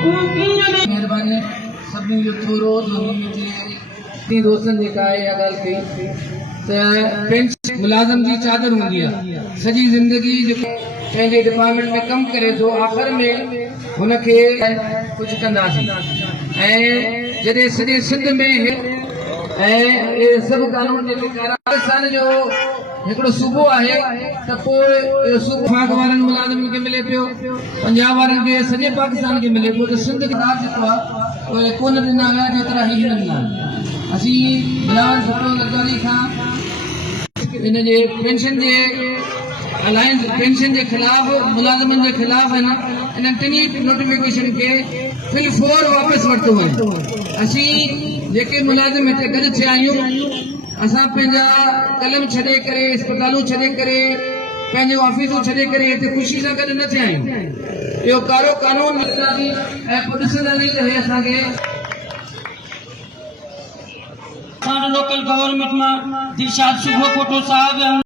मेहरबानी सभिनी जो थोरो दोस्तनि जेका आहे इहा ॻाल्हि कई त पेंशन मुलाज़िम जी चादर हूंदी आहे सॼी ज़िंदगी जेको पंहिंजे डिपार्टमेंट में कमु करे थो आख़िर में हुनखे कुझु कंदासीं ऐं जॾहिं सॼे सिंध में ऐं सभु कानून जेके राजस्थान जो हिकिड़ो सूबो आहे त पोइ सूबो वफ़ाक़ वारनि मुलाज़िमनि खे मिले पियो पंजाब वारनि खे सॼे पाकिस्तान खे मिले पियो त सिंध ख़राब जेको आहे उहे कोन ॾिना विया जेतिरा ही हिननि ॾिना असीं बिलावल भुट्टो लॻारी खां इन जे पेंशन जे अलायंस पेंशन जे ख़िलाफ़ मुलाज़िमनि जे ख़िलाफ़ आहे न इन्हनि टिनी नोटिफिकेशन खे फिल फोर वापसि वरितो वञे असीं जेके मुलाज़िम हिते गॾु थिया आहियूं असां पंहिंजा कलम छॾे करे अस्पतालूं छॾे करे पंहिंजो ऑफिसूं छॾे करे हिते ख़ुशी सां गॾु न थिया आहियूं इहो कारो कानून मिलंदासीं ऐं पोइ ॾिसंदासीं त हे असांखे लोकल गवर्नमेंट में दिलशाद सुबह फोटो साहब